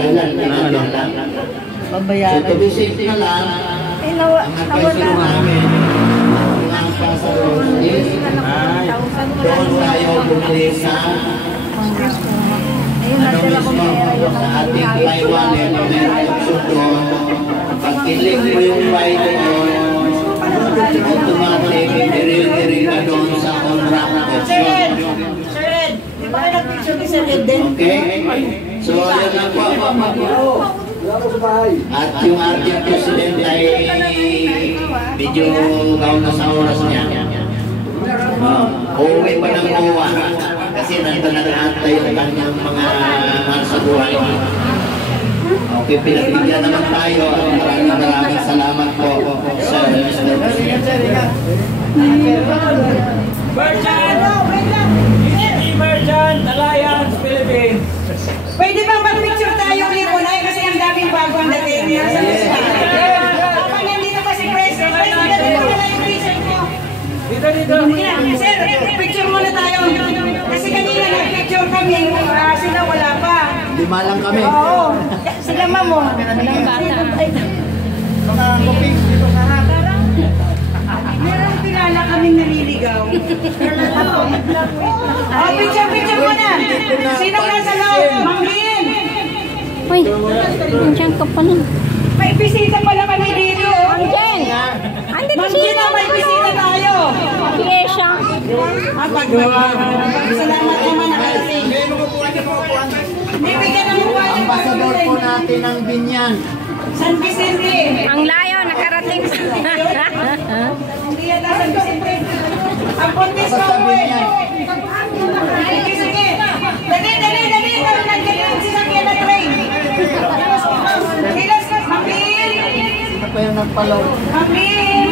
Ano? Babayaran. So, to be safe na lang, ang advice namin, ang pasalos is, doon tayo bumili sa mismo, sa ating Taiwan, doon, pag kilik mo yung buy doon, automatic, diri-diri ka doon sa contract option. Sir Ed, di ba kayo nag-picture ni Sir Ed din? Okay? So, yun lang po. At yung ating president ay medyo kauna sa oras niya. Uuwi pa ng uwa kasi nandun nag-aantay yung kanyang mga mahal sa buhay. Okay, pinagbigyan naman tayo. Maraming salamat po sa Mr. President. Merchant Alliance Philippines. Pwede bang mag-picture tayo ni Unay kasi ang daming bago ang dating niya sa kapag nandito pa si President, dito na yung t-shirt mo. Dito. Sir, picture muna tayo. Kasi kanina nag-picture kami, sila wala pa. 5 lang kami. Oo, sila mamo. Walang bata. Mga kopings dito sa harap. Meron kilala kaming naliligaw. Picture mo na. Sino nasa loob? Mangin! Uy, nandiyan ka pa nun. May bisita pala kami dito. Mangin! Andito Mangin na may bisita tayo. Sige siya. Salamat naman nakarating. Bibigyan ng upuan. Ambasador po natin ng Binyan. San Vicente. Ang layo, nakarating. Hindi yan na San Vicente. Ang puntis pa mo eh. Sige. Dali. Kami nagkaroon si Sakya na train. Kilos, Mangin. Sino pa yung nagpalaw? Mangin.